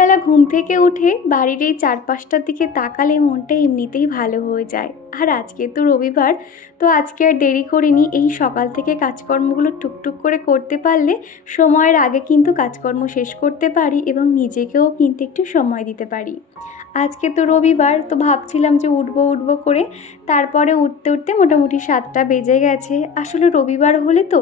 সকালবেলা ঘুম থেকে উঠে বাড়ির এই চারপাশটার দিকে তাকালে মনটা এমনিতেই ভালো হয়ে যায়। আর আজকে তো রবিবার, তো আজকে আর দেরি করিনি, এই সকাল থেকে কাজকর্মগুলো টুকটুক করে করতে পারলে সময়ের আগে কিন্তু কাজকর্ম শেষ করতে পারি এবং নিজেকেও কিন্তু একটু সময় দিতে পারি। আজকে তো রবিবার, তো ভাবছিলাম যে উঠবো করে, তারপরে উঠতে উঠতে মোটামুটি 7টা বেজে গেছে। আসলে রবিবার হলে তো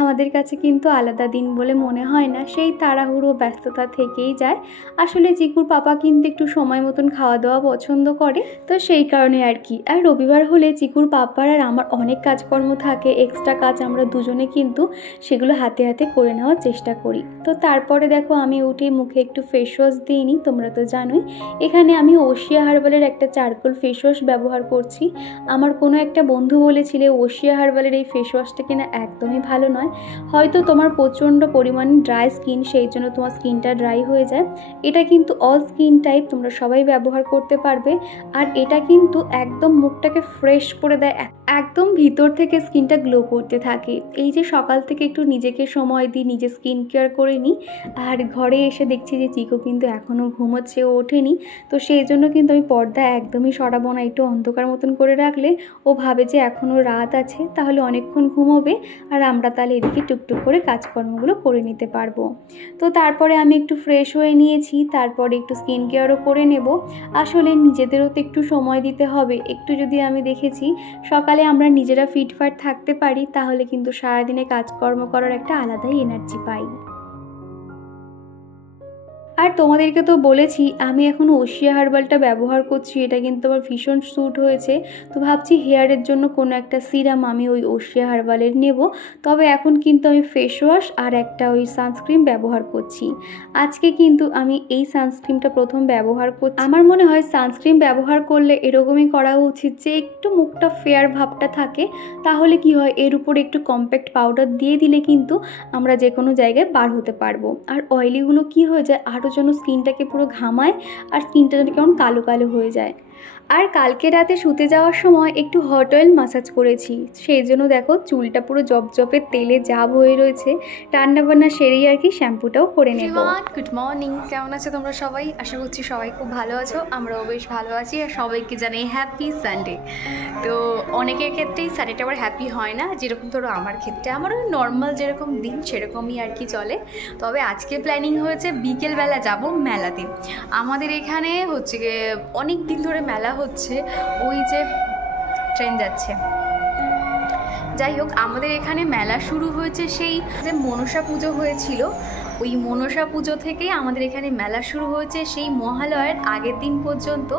আমাদের কাছে কিন্তু আলাদা দিন বলে মনে হয় না, সেই তাড়াহুড়ো ব্যস্ততা থেকেই যায়। আসলে চিকুর পাপা কিন্তু একটু সময় মতন খাওয়া দাওয়া পছন্দ করে, তো সেই কারণে আর কি। আর রবিবার হলে চিকুর পাপার আর আমার অনেক কাজকর্ম থাকে, এক্সট্রা কাজ আমরা দুজনে কিন্তু সেগুলো হাতে হাতে করে নেওয়ার চেষ্টা করি। তো তারপরে দেখো আমি উঠে মুখে একটু ফেস ওয়াশ দিয়ে নিই, তোমরা তো জানোই এখানে আমি ওশিয়া হার্বালের একটা চারকোল ফেস ওয়াশ ব্যবহার করছি। আমার কোনো একটা বন্ধু বলেছিলে ওশিয়া হার্বালের এই ফেস ওয়াশটা কিনা একদমই ভালো নয়, হয়তো তোমার প্রচণ্ড পরিমাণে ড্রাই স্কিন, সেই জন্য তোমার স্কিনটা ড্রাই হয়ে যায়। এটা কিন্তু অল স্কিন টাইপ তোমরা সবাই ব্যবহার করতে পারবে। আর এটা কিন্তু একদম মুখটাকে ফ্রেশ করে দেয়, একদম ভিতর থেকে স্কিনটা গ্লো করতে থাকে। এই যে সকাল থেকে একটু নিজেকে সময় দিই, নিজে স্কিন কেয়ার করে নিই। আর ঘরে এসে দেখছি যে চিকো কিন্তু এখনও ঘুমোচ্ছে, ও ওঠেনি। তো সেই জন্য কিন্তু আমি পর্দা একদমই সরাবো না, একটু অন্ধকার মতন করে রাখলে ও ভাবে যে এখনও রাত আছে, তাহলে অনেকক্ষণ ঘুমোবে আর আমরা তাহলে এদিকে টুকটুক করে কাজকর্মগুলো করে নিতে পারবো। তো তারপরে আমি একটু ফ্রেশ হয়ে নিয়েছি, তারপরে একটু স্কিন কেয়ারও করে নেব। আসলে নিজেদেরও তো একটু সময় দিতে হবে। একটু যদি আমি দেখেছি সকালে আমরা নিজেরা ফিটফাট থাকতে পারি, তাহলে কিন্তু সারাদিনে কাজকর্ম করার একটা আলাদাই এনার্জি পাই। আর তোমাদেরকে তো বলেছি আমি এখন ওশিয়া হার্বালটা ব্যবহার করছি, এটা কিন্তু আমার ভীষণ স্যুট হয়েছে। তো ভাবছি হেয়ারের জন্য কোনো একটা সিরাম আমি ওই ওশিয়া হার্বালের নেব। তবে এখন কিন্তু আমি ফেস ওয়াশ আর একটা ওই সানস্ক্রিন ব্যবহার করছি। আজকে কিন্তু আমি এই সানস্ক্রিনটা প্রথম ব্যবহার করছি। আমার মনে হয় সানস্ক্রিন ব্যবহার করলে এরকমই করা উচিত যে একটু মুখটা ফেয়ার ভাবটা থাকে, তাহলে কি হয় এর উপরে একটু কম্প্যাক্ট পাউডার দিয়ে দিলে কিন্তু আমরা যে কোনো জায়গায় বার হতে পারবো। আর অয়েলিগুলো কি হয়ে যায় আরও যেন স্কিনটাকে পুরো ঘামায় আর স্কিনটা যেন কেমন কালো কালো হয়ে যায়। আর কালকে রাতে শুতে যাওয়ার সময় একটু হট অয়েল ম্যাসাজ করেছি, সেই জন্য দেখো চুলটা পুরো জপজপে তেলে জাব হয়ে রয়েছে। রান্নাবান্না সেরেই আর কি শ্যাম্পুটাও করে নেব। গুড মর্নিং, কেমন আছো তোমরা সবাই? আশা করছি সবাই খুব ভালো আছো, আমরাও বেশ ভালো আছি। আর সবাইকে জানাই হ্যাপি সানডে। তো অনেকের ক্ষেত্রেই সানডেটা আবার হ্যাপি হয় না, যেরকম ধরো আমার ক্ষেত্রে আমারও নর্মাল যেরকম দিন সেরকমই আর কি চলে। তবে আজকে প্ল্যানিং হয়েছে বিকেলবেলা যাব মেলাতে। আমাদের এখানে হচ্ছে অনেক দিন ধরে মেলা হচ্ছে, ওই যে ট্রেন যাচ্ছে। যাই হোক, আমাদের এখানে মেলা শুরু হয়েছে সেই যে মনসা পুজো হয়েছিল, ওই মনসা পুজো থেকেই আমাদের এখানে মেলা শুরু হয়েছে। সেই মহালয়ার আগের দিন পর্যন্ত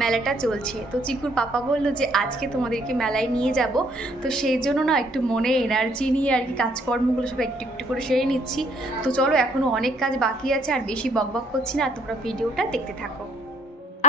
মেলাটা চলছে। তো চিকুর পাপা বললো যে আজকে তোমাদেরকে মেলায় নিয়ে যাব। তো সেই জন্য না একটু মনে এনার্জি নিয়ে আর কি কাজকর্মগুলো সব একটু একটু করে সেরে নিচ্ছি। তো চলো, এখনও অনেক কাজ বাকি আছে, আর বেশি বকবক করছি না, তোমরা ভিডিওটা দেখতে থাকো।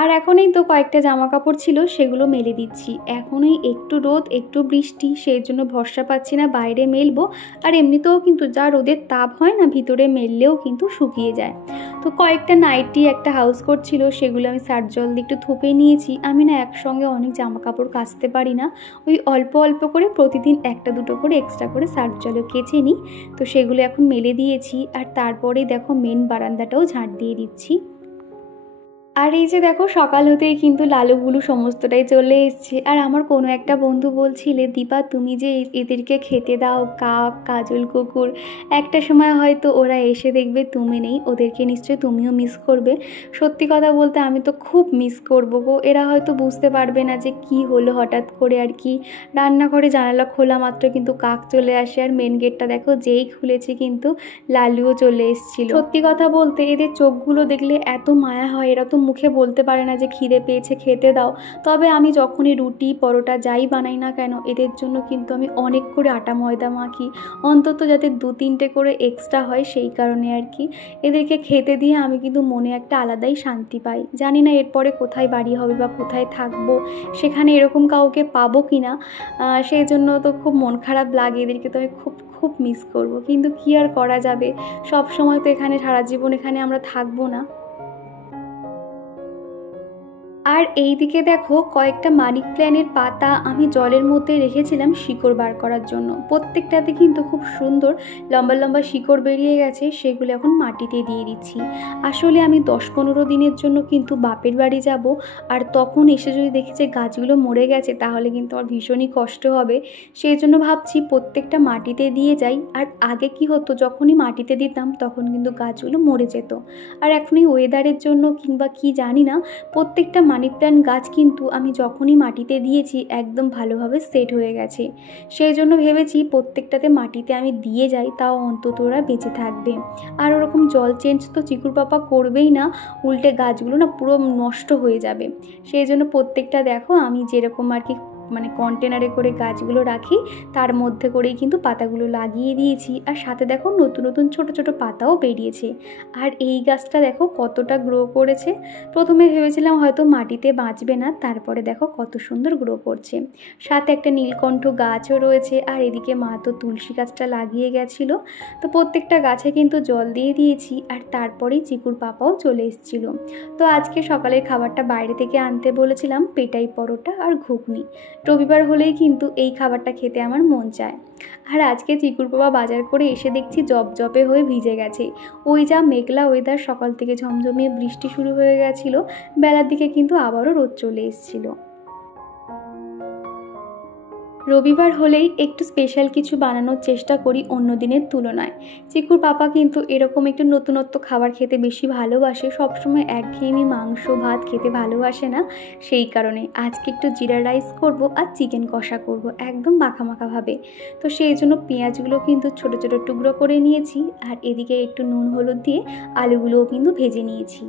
আর এখনই তো কয়েকটা জামা কাপড় ছিল সেগুলো মেলে দিচ্ছি। এখনই একটু রোদ একটু বৃষ্টি, সেই জন্য ভরসা পাচ্ছি না বাইরে মেলবো। আর এমনিতেও কিন্তু যা রোদের তাপ হয় না, ভিতরে মেললেও কিন্তু শুকিয়ে যায়। তো কয়েকটা নাইটি একটা হাউস কোট ছিল, সেগুলো আমি সার্ফ জল দিয়ে একটু থুপে নিয়েছি। আমি না একসঙ্গে অনেক জামা কাপড় কাচতে পারি না, ওই অল্প অল্প করে প্রতিদিন একটা দুটো করে এক্সট্রা করে সার্ফ জলে কেচে নিই। তো সেগুলো এখন মেলে দিয়েছি। আর তারপরেই দেখো মেন বারান্দাটাও ঝাঁট দিয়ে দিচ্ছি। আর এই যে দেখো সকাল হতেই কিন্তু লালুগুলু সমস্তটাই চলে এসছে। আর আমার কোনো একটা বন্ধু বলছিলে দীপা তুমি যে এদেরকে খেতে দাও, কাক কাজল কুকুর, একটা সময় হয়তো ওরা এসে দেখবে তুমি নেই, ওদেরকে নিশ্চয়ই তুমিও মিস করবে। সত্যি কথা বলতে আমি তো খুব মিস করবো গো। এরা হয়তো বুঝতে পারবে না যে কি হলো হঠাৎ করে আর কি। রান্নাঘরে জানালা খোলা মাত্র কিন্তু কাক চলে আসে, আর মেন গেটটা দেখো যেই খুলেছি কিন্তু লালুও চলে এসেছিল। সত্যি কথা বলতে এদের চোখগুলো দেখলে এত মায়া হয়, এরা তো মুখে বলতে পারে না যে খিদে পেয়েছে খেতে দাও। তবে আমি যখনই রুটি পরোটা যাই বানাই না কেন, এদের জন্য কিন্তু আমি অনেক করে আটা ময়দা মাখি, অন্তত যাতে 2-3টে করে এক্সট্রা হয়, সেই কারণে আর কি। এদেরকে খেতে দিয়ে আমি কিন্তু মনে একটা আলাদাই শান্তি পাই। জানি না এরপরে কোথায় বাড়ি হবে বা কোথায় থাকবো, সেখানে এরকম কাউকে পাবো কি না, সেই জন্য তো খুব মন খারাপ লাগে। এদেরকে তো আমি খুব খুব মিস করব, কিন্তু কি আর করা যাবে, সব সময় তো এখানে সারা জীবন এখানে আমরা থাকবো না। আর এইদিকে দেখো কয়েকটা মানি প্ল্যান্টের পাতা আমি জলের মধ্যে রেখেছিলাম শিকড় বার করার জন্য। প্রত্যেকটাতে কিন্তু খুব সুন্দর লম্বা লম্বা শিকড় বেরিয়ে গেছে, সেগুলো এখন মাটিতে দিয়ে দিচ্ছি। আসলে আমি 10-15 দিনের জন্য কিন্তু বাপের বাড়ি যাব, আর তখন এসে যদি দেখি যে গাছগুলো মরে গেছে তাহলে কিন্তু আমার ভীষণই কষ্ট হবে। সেই জন্য ভাবছি প্রত্যেকটা মাটিতে দিয়ে যাই। আর আগে কি হতো, যখনই মাটিতে দিতাম তখন কিন্তু গাছগুলো মরে যেত। আর এখন এই ওয়েদারের জন্য কিংবা কি জানি না, প্রত্যেকটা মানি প্ল্যান্ট গাছ কিন্তু আমি যখনই মাটিতে দিয়েছি একদম ভালোভাবে সেট হয়ে গেছে। সেই জন্য ভেবেছি প্রত্যেকটাতে মাটিতে আমি দিয়ে যাই, তাও অন্তত ওরা বেঁচে থাকবে। আর ওরকম জল চেঞ্জ তো চিকুর পাপা করবেই না, উল্টে গাছগুলো না পুরো নষ্ট হয়ে যাবে। সেই জন্য প্রত্যেকটা দেখো আমি যেরকম আর কি মানে কন্টেনারে করে গাছগুলো রাখি তার মধ্যে করেই কিন্তু পাতাগুলো লাগিয়ে দিয়েছি। আর সাথে দেখো নতুন নতুন ছোট ছোট পাতাও বেরিয়েছে। আর এই গাছটা দেখো কতটা গ্রো করেছে। প্রথমে ভেবেছিলাম হয়তো মাটিতে বাঁচবে না, তারপরে দেখো কত সুন্দর গ্রো করছে। সাথে একটা নীলকণ্ঠ গাছও রয়েছে। আর এদিকে মা তো তুলসী গাছটা লাগিয়ে গেছিলো। তো প্রত্যেকটা গাছে কিন্তু জল দিয়ে দিয়েছি। আর তারপরেই চিকুর পাপাও চলে এসেছিলো। তো আজকে সকালের খাবারটা বাইরে থেকে আনতে বলেছিলাম, পেটাই পরোটা আর ঘুগনি। রবিবার হলেই কিন্তু এই খাবারটা খেতে আমার মন চায়। আর আজকে চিকুর বাবা বাজার করে এসে দেখছি জপজপে হয়ে ভিজে গেছে। ওই যা মেঘলা ওয়েদার, সকাল থেকে ঝমঝমিয়ে বৃষ্টি শুরু হয়ে গেছিলো, বেলার দিকে কিন্তু আবারও রোদ চলে এসেছিলো। রবিবার হলেই একটু স্পেশাল কিছু বানানোর চেষ্টা করি অন্য দিনের তুলনায়। চিকুর পাপা কিন্তু এরকম একটু নতুনত্ব খাবার খেতে বেশি ভালোবাসে, সবসময় একঘেয়েমি মাংস ভাত খেতে ভালোবাসে না। সেই কারণে আজকে একটু জিরা রাইস করব আর চিকেন কষা করব, একদম মাখা মাখাভাবে। তো সেই জন্য পেঁয়াজগুলো কিন্তু ছোট ছোট টুকরো করে নিয়েছি। আর এদিকে একটু নুন হলুদ দিয়ে আলুগুলোও কিন্তু ভেজে নিয়েছি।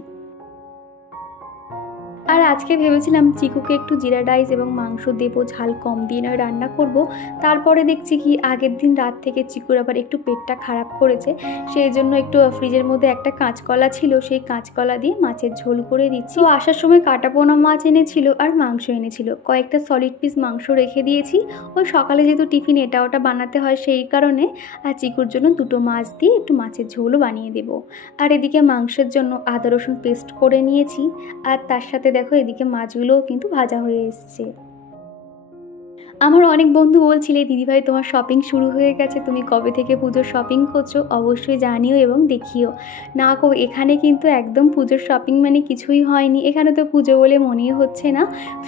আর আজকে ভেবেছিলাম চিকুকে একটু জিরা রাইস এবং মাংস দেবো, ঝাল কম দিয়ে নয় রান্না করব। তারপরে দেখছি কি আগের দিন রাত থেকে চিকুর আবার একটু পেটটা খারাপ করেছে। সেই জন্য একটু ফ্রিজের মধ্যে একটা কাঁচকলা ছিল, সেই কাঁচকলা দিয়ে মাছের ঝোল করে দিচ্ছি। তো আসার সময় কাটা পোনা মাছ এনেছিল আর মাংস এনেছিল, কয়েকটা সলিড পিস মাংস রেখে দিয়েছি। ওই সকালে যেহেতু টিফিন এটা ওটা বানাতে হয় সেই কারণে। আর চিকুর জন্য দুটো মাছ দিয়ে একটু মাছের ঝোলও বানিয়ে দেবো। আর এদিকে মাংসের জন্য আদা রসুন পেস্ট করে নিয়েছি। আর তার সাথে দেখো এদিকে মাছগুলোও কিন্তু ভাজা হয়ে এসছে। আমার অনেক বন্ধু বলছিলে দিদিভাই তোমার শপিং শুরু হয়ে গেছে, তুমি কবে থেকে পুজোর শপিং করছো অবশ্যই জানিও এবং দেখিও। না গো, এখানে কিন্তু একদম পুজোর শপিং মানে কিছুই হয়নি, এখানে তো পুজো বলে মনেই হচ্ছে না।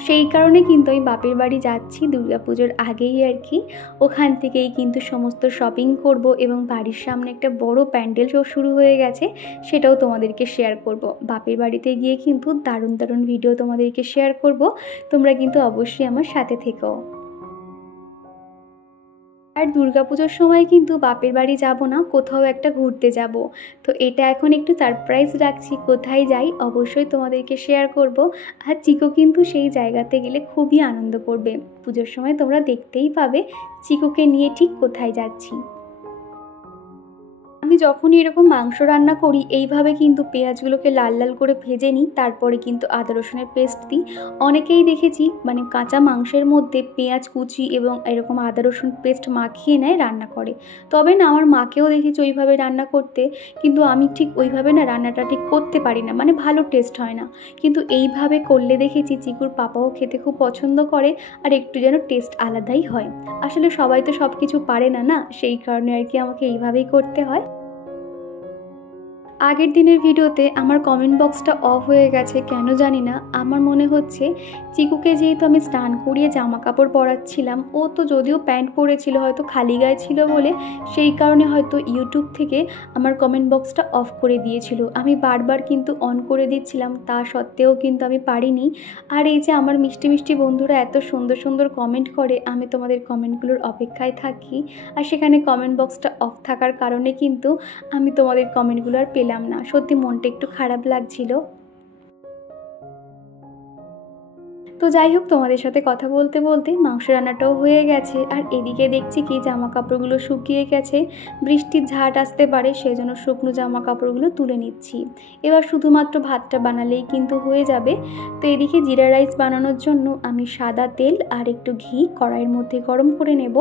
সেই কারণে কিন্তু আমি বাপের বাড়ি যাচ্ছি দুর্গাপুজোর আগেই আর কি। ওখান থেকেই কিন্তু সমস্ত শপিং করব এবং বাড়ির সামনে একটা বড় প্যান্ডেল শো শুরু হয়ে গেছে, সেটাও তোমাদেরকে শেয়ার করব। বাপের বাড়িতে গিয়ে কিন্তু দারুণ দারুণ ভিডিও তোমাদেরকে শেয়ার করব, তোমরা কিন্তু অবশ্যই আমার সাথে থেকো। আর দুর্গাপুজোর সময় কিন্তু বাপের বাড়ি যাব না, কোথাও একটা ঘুরতে যাব। তো এটা এখন একটু সারপ্রাইজ রাখছি, কোথায় যাই অবশ্যই তোমাদেরকে শেয়ার করব। আর চিকু কিন্তু সেই জায়গাতে গেলে খুবই আনন্দ করবে। পুজোর সময় তোমরা দেখতেই পাবে চিকুকে নিয়ে ঠিক কোথায় যাচ্ছি। আমি যখনই এরকম মাংস রান্না করি এইভাবে কিন্তু পেঁয়াজগুলোকে লাল লাল করে ভেজে নিই, তারপরে কিন্তু আদা রসুনের পেস্ট দিই। অনেকেই দেখেছি মানে কাঁচা মাংসের মধ্যে পেঁয়াজ কুচি এবং এরকম আদা রসুন পেস্ট মাখিয়ে নেয় রান্না করে। তবে না, আমার মাকেও দেখেছি ওইভাবে রান্না করতে, কিন্তু আমি ঠিক ওইভাবে না রান্নাটা ঠিক করতে পারি না, মানে ভালো টেস্ট হয় না। কিন্তু এইভাবে করলে দেখেছি চিকুর পাপাও খেতে খুব পছন্দ করে, আর একটু যেন টেস্ট আলাদাই হয়। আসলে সবাই তো সব কিছু পারে না, না সেই কারণে আর কি আমাকে এইভাবেই করতে হয়। আগের দিনের ভিডিওতে আমার কমেন্ট বক্সটা অফ হয়ে গেছে, কেন জানি না। আমার মনে হচ্ছে চিকুকে যেহেতু আমি স্নান করিয়ে জামা কাপড় পরাচ্ছিলাম, ও তো যদিও প্যান্ট পরেছিল হয়তো খালি গায়ে ছিল বলে, সেই কারণে হয়তো ইউটিউব থেকে আমার কমেন্ট বক্সটা অফ করে দিয়েছিল। আমি বারবার কিন্তু অন করে দিচ্ছিলাম, তা সত্ত্বেও কিন্তু আমি পারিনি। আর এই যে আমার মিষ্টি মিষ্টি বন্ধুরা এত সুন্দর সুন্দর কমেন্ট করে, আমি তোমাদের কমেন্টগুলোর অপেক্ষায় থাকি। আর সেখানে কমেন্ট বক্সটা অফ থাকার কারণে কিন্তু আমি তোমাদের কমেন্টগুলো আর পেলাম না, সত্যি মনটা একটু খারাপ লাগছিল। তো যাই হোক, তোমাদের সাথে কথা বলতে বলতে মাংস রান্নাটাও হয়ে গেছে। আর এদিকে দেখছি কি জামা কাপড়গুলো শুকিয়ে গেছে, বৃষ্টির ঝাঁট আসতে পারে, সেজন্য শুকনো জামা কাপড়গুলো তুলে নিচ্ছি। এবার শুধুমাত্র ভাতটা বানালেই কিন্তু হয়ে যাবে। তো এদিকে জিরা রাইস বানানোর জন্য আমি সাদা তেল আর একটু ঘি কড়াইয়ের মধ্যে গরম করে নেব।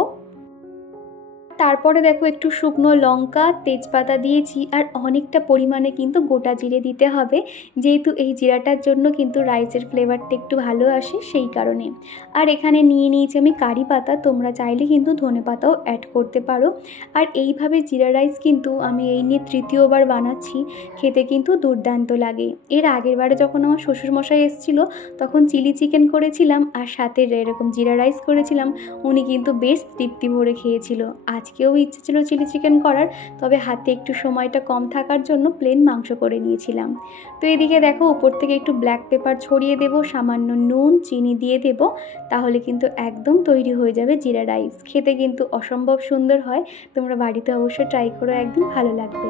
তারপরে দেখো একটু শুকনো লঙ্কা, তেজপাতা দিয়েছি, আর অনেকটা পরিমাণে কিন্তু গোটা জিরে দিতে হবে, যেহেতু এই জিরাটার জন্য কিন্তু রাইসের ফ্লেভারটা একটু ভালো আসে সেই কারণে। আর এখানে নিয়ে নিয়েছি আমি কারি পাতা, তোমরা চাইলে কিন্তু ধনে পাতাও অ্যাড করতে পারো। আর এইভাবে জিরা রাইস কিন্তু আমি এই নিয়ে তৃতীয়বার বানাচ্ছি, খেতে কিন্তু দুর্দান্ত লাগে। এর আগের বারে যখন আমার শ্বশুরমশাই এসেছিলো তখন চিলি চিকেন করেছিলাম আর সাথে এরকম জিরা রাইস করেছিলাম, উনি কিন্তু বেশ তৃপ্তি ভরে খেয়েছিল। আজকেও ইচ্ছে ছিল চিলি চিকেন করার, তবে হাতে একটু সময়টা কম থাকার জন্য প্লেন মাংস করে নিয়েছিলাম। তো এদিকে দেখো উপর থেকে একটু ব্ল্যাক পেপার ছড়িয়ে দেব, সামান্য নুন চিনি দিয়ে দেব, তাহলে কিন্তু একদম তৈরি হয়ে যাবে জিরা রাইস। খেতে কিন্তু অসম্ভব সুন্দর হয়, তোমরা বাড়িতে অবশ্যই ট্রাই করো, একদিন ভালো লাগবে।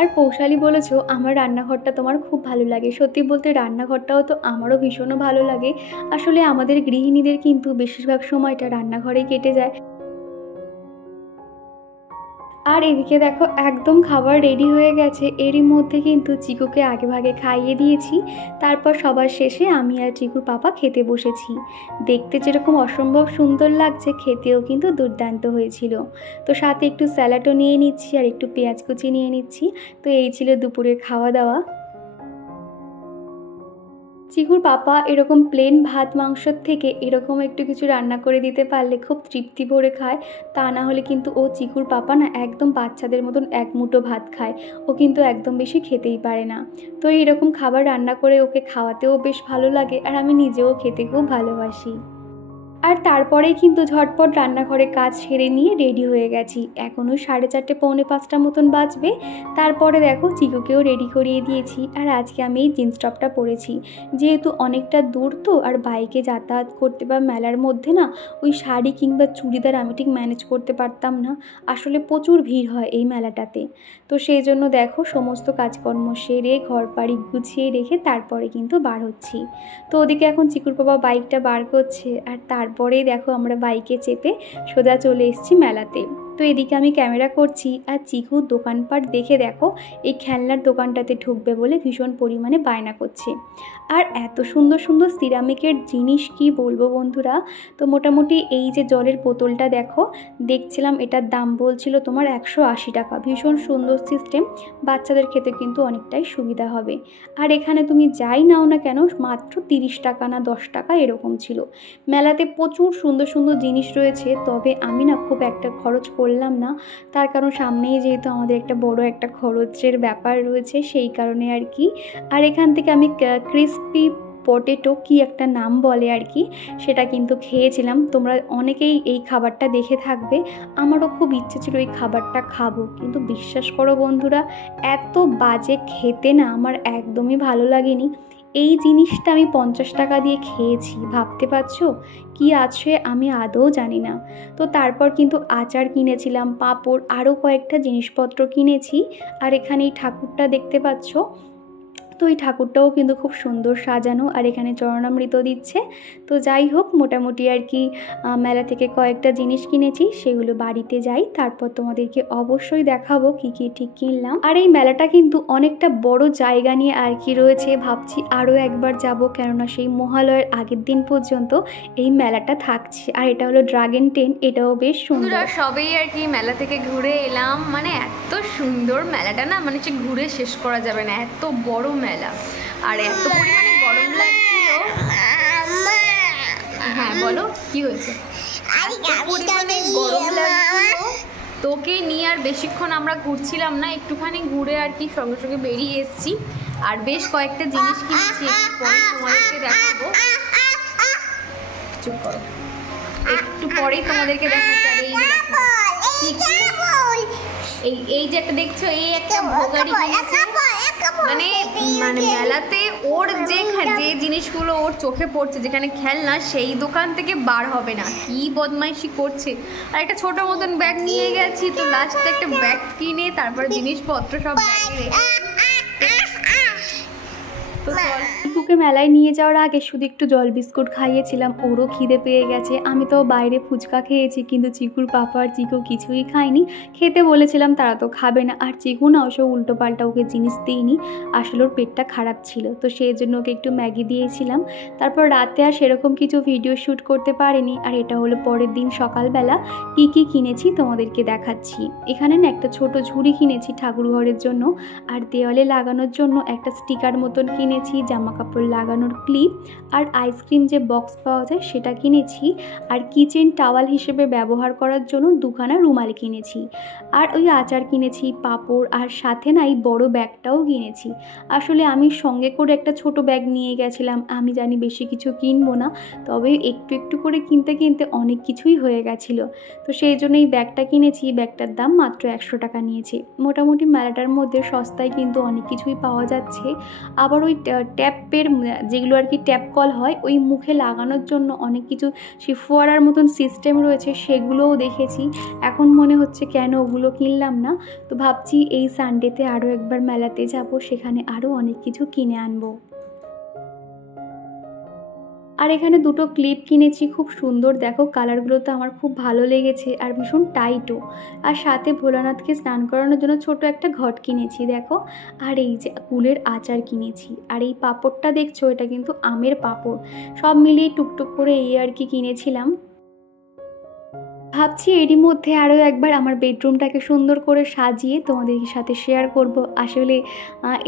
আর পৌশালী বলেছো আমার রান্নাঘরটা তোমার খুব ভালো লাগে। সত্যি বলতে রান্নাঘরটাও তো আমারও ভীষণও ভালো লাগে। আসলে আমাদের গৃহিণীদের কিন্তু বেশিরভাগ সময়টা রান্নাঘরেই কেটে যায়। আর এদিকে দেখো একদম খাবার রেডি হয়ে গেছে, এরই মধ্যে কিন্তু চিকুকে আগে ভাগে খাইয়ে দিয়েছি। তারপর সবার শেষে আমি আর চিকুর পাপা খেতে বসেছি। দেখতে যেরকম অসম্ভব সুন্দর লাগছে, খেতেও কিন্তু দুর্দান্ত হয়েছিল। তো সাথে একটু স্যালাডও নিয়ে নিচ্ছি আর একটু পেঁয়াজ কুচি নিয়ে নিচ্ছি। তো এই ছিল দুপুরের খাওয়া দাওয়া। চিকুর পাপা এরকম প্লেন ভাত মাংসর থেকে এরকম একটু কিছু রান্না করে দিতে পারলে খুব তৃপ্তি ভরে খায়। তা না হলে কিন্তু ও চিকুর পাপা না একদম বাচ্চাদের মতন এক মুঠো ভাত খায়, ও কিন্তু একদম বেশি খেতেই পারে না। তো এইরকম খাবার রান্না করে ওকে খাওয়াতেও বেশ ভালো লাগে, আর আমি নিজেও খেতে খুব ভালোবাসি। আর তারপরেই কিন্তু ঝটপট রান্নাঘরে কাজ সেরে নিয়ে রেডি হয়ে গেছি। এখন ওই 4:30 পৌনে 5টা মতন বাজবে। তারপরে দেখো চিকুকেও রেডি করিয়ে দিয়েছি। আর আজকে আমি এই জিন্স টপটা পরেছি, যেহেতু অনেকটা দূর তো, আর বাইকে যাতায়াত করতে বা মেলার মধ্যে না ওই শাড়ি কিংবা চুড়িদার আমি ঠিক ম্যানেজ করতে পারতাম না। আসলে প্রচুর ভিড় হয় এই মেলাটাতে। তো সেই জন্য দেখো সমস্ত কাজকর্ম সেরে ঘর বাড়ি গুছিয়ে রেখে তারপরে কিন্তু বার হচ্ছি। তো ওদিকে এখন চিকুর বাবা বাইকটা বার করছে, আর তারপরেই দেখো আমরা বাইকে চেপে সোজা চলে এসেছি মেলাতে। তো এদিকে আমি ক্যামেরা করছি, আর চিকু দোকানপাট দেখে দেখো এই খেলনার দোকানটাতে ঢুকবে বলে ভীষণ পরিমাণে বায়না করছে। আর এত সুন্দর সুন্দর সিরামিকের জিনিস কি বলবো বন্ধুরা। তো মোটামুটি এই যে জলের বোতলটা দেখো, দেখছিলাম এটার দাম বলছিল তোমার 180 টাকা। ভীষণ সুন্দর সিস্টেম, বাচ্চাদের খেতে কিন্তু অনেকটাই সুবিধা হবে। আর এখানে তুমি যাই নাও না কেন মাত্র 30 টাকা না 10 টাকা এরকম ছিল। মেলাতে প্রচুর সুন্দর সুন্দর জিনিস রয়েছে, তবে আমি না খুব একটা খরচ করলাম না, তার কারণ সামনেই যেহেতু আমাদের একটা বড় একটা খরচের ব্যাপার রয়েছে সেই কারণে আর কি। আর এখান থেকে আমি ক্রিসপি পটেটো কি একটা নাম বলে আর কি, সেটা কিন্তু খেয়েছিলাম। তোমরা অনেকেই এই খাবারটা দেখে থাকবে, আমারও খুব ইচ্ছে ছিল এই খাবারটা খাবো, কিন্তু বিশ্বাস করো বন্ধুরা এত বাজে খেতে না, আমার একদমই ভালো লাগেনি। এই জিনিসটা আমি 50 টাকা দিয়ে খেয়েছি, ভাবতে পারছো কি আছে আমি আদৌ জানি না। তো তারপর কিন্তু আচার কিনেছিলাম, পাঁপড়, আরও কয়েকটা জিনিসপত্র কিনেছি। আর এখানে এই ঠাকুরটা দেখতে পাচ্ছ, তো এই ঠাকুরটাও কিন্তু খুব সুন্দর সাজানো, আর এখানে চরণামৃত দিচ্ছে। তো যাই হোক মোটামুটি আর কি মেলা থেকে কয়েকটা জিনিস কিনেছি, সেগুলো বাড়িতে যাই তারপর তোমাদেরকে অবশ্যই দেখাবো কি কি ঠিক কিনলাম। আর এই মেলাটা কিন্তু অনেকটা বড় জায়গা নিয়ে আর কি রয়েছে, ভাবছি আরও একবার যাব, কেননা সেই মহালয়ের আগের দিন পর্যন্ত এই মেলাটা থাকছে। আর এটা হলো ড্রাগন টেন, এটাও বেশ সুন্দর। সবেই আর কি মেলা থেকে ঘুরে এলাম, মানে এত সুন্দর মেলাটা না, মানে ঘুরে শেষ করা যাবে না, এত বড় মেলা আর এত পরিমাণে গরম লাগছিল। হ্যাঁ বলো কি হয়েছে? পরিমাণে গরম লাগছিল, তোকে নিয়ে আর বেশিক্ষণ আমরা ঘুরছিলাম না, একটুখানি ঘুরে আর কি সঙ্গে সঙ্গে বেরিয়ে এসেছি। আর বেশ কয়েকটা জিনিস কিনেছি, পরে তোমাদেরকে দেখাবো। চুপ করো, একটু পরেই তোমাদেরকে দেখাচ্ছি। এই যে একটা দেখছো, এই একটা ভোগাড়ি কিনেছে, মানে মেলাতে ওর যে জিনিসগুলো ওর চোখে পড়ছে, যেখানে খেলনা, সেই দোকান থেকে বার হবে না, কি বদমাইশি করছে। আর একটা ছোট মতন ব্যাগ নিয়ে গেছি, তো লাস্টে একটা ব্যাগ কিনে তারপরে জিনিসপত্র সব ব্যাগে রেখে। তো চল চিকুকে মেলায় নিয়ে যাওয়ার আগে শুধু একটু জল বিস্কুট খাইয়েছিলাম, ওরও খিদে পেয়ে গেছে। আমি তো বাইরে ফুচকা খেয়েছি, কিন্তু চিকুর পাপা আর চিকু কিছুই খায়নি। খেতে বলেছিলাম, তারা তো খাবে না। আর চিকু না ওসব উল্টোপাল্টা ওকে জিনিস দিইনি, আসলে ওর পেটটা খারাপ ছিল, তো সেই জন্য ওকে একটু ম্যাগি দিয়েছিলাম। তারপর রাতে আর সেরকম কিছু ভিডিও শ্যুট করতে পারিনি। আর এটা হলো পরের দিন সকালবেলা কী কী কিনেছি তোমাদেরকে দেখাচ্ছি। এখানে না একটা ছোট ঝুড়ি কিনেছি ঠাকুর ঘরের জন্য, আর দেওয়ালে লাগানোর জন্য একটা স্টিকার মতন কিনেছি, জামা কাপড় লাগানোর ক্লিপ, আর আইসক্রিম যে বক্স পাওয়া যায় সেটা কিনেছি, আর কিচেন টাওয়াল হিসেবে ব্যবহার করার জন্য দুখানা রুমাল কিনেছি, আর ওই আচার কিনেছি, পাঁপড়, আর সাথে না এই বড়ো ব্যাগটাও কিনেছি। আসলে আমি সঙ্গে করে একটা ছোট ব্যাগ নিয়ে গেছিলাম, আমি জানি বেশি কিছু কিনবো না, তবে একটু একটু করে কিনতে কিনতে অনেক কিছুই হয়ে গেছিলো, তো সেই জন্য এই ব্যাগটা কিনেছি। ব্যাগটার দাম মাত্র 100 টাকা নিয়েছে। মোটামুটি মেলাটার মধ্যে সস্তায় কিন্তু অনেক কিছুই পাওয়া যাচ্ছে। আবার ওই ট্যাপের যেগুলো আর কি ট্যাপ কল হয়, ওই মুখে লাগানোর জন্য অনেক কিছু সেই ফোয়ারার মতন সিস্টেম রয়েছে, সেগুলোও দেখেছি। এখন মনে হচ্ছে কেন ওগুলো কিনলাম না, তো ভাবছি এই সানডেতে আরও একবার মেলাতে যাব, সেখানে আরও অনেক কিছু কিনে আনবো। আর এখানে দুটো ক্লিপ কিনেছি, খুব সুন্দর, দেখো কালারগুলো তো আমার খুব ভালো লেগেছে, আর ভীষণ টাইটও। আর সাথে ভোলানাথকে স্নান করানোর জন্য ছোট একটা ঘট কিনেছি দেখো। আর এই যে কুলের আচার কিনেছি, আর এই পাঁপড়টা দেখছো, এটা কিন্তু আমের পাঁপড়। সব মিলিয়ে টুকটুক করে এই আর কি কিনেছিলাম। ভাবছি এরই মধ্যে আরও একবার আমার বেডরুমটাকে সুন্দর করে সাজিয়ে তোমাদের সাথে শেয়ার করব। আসলে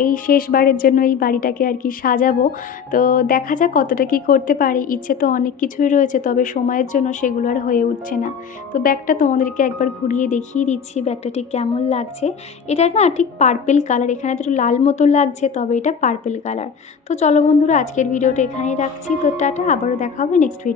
এই শেষবারের জন্য এই বাড়িটাকে আর কি সাজাবো, তো দেখা যাক কতটা কি করতে পারি। ইচ্ছে তো অনেক কিছুই রয়েছে, তবে সময়ের জন্য সেগুলো আর হয়ে উঠছে না। তো ব্যাগটা তোমাদেরকে একবার ঘুরিয়ে দেখিয়ে দিচ্ছি ব্যাগটা ঠিক কেমন লাগছে। এটা না ঠিক পার্পেল কালার, এখানে তো লাল মতো লাগছে, তবে এটা পার্পেল কালার। তো চলো বন্ধুরা, আজকের ভিডিওটা এখানেই রাখছি। তো টাটা, আবারও দেখা হবে নেক্সট ভিডিও।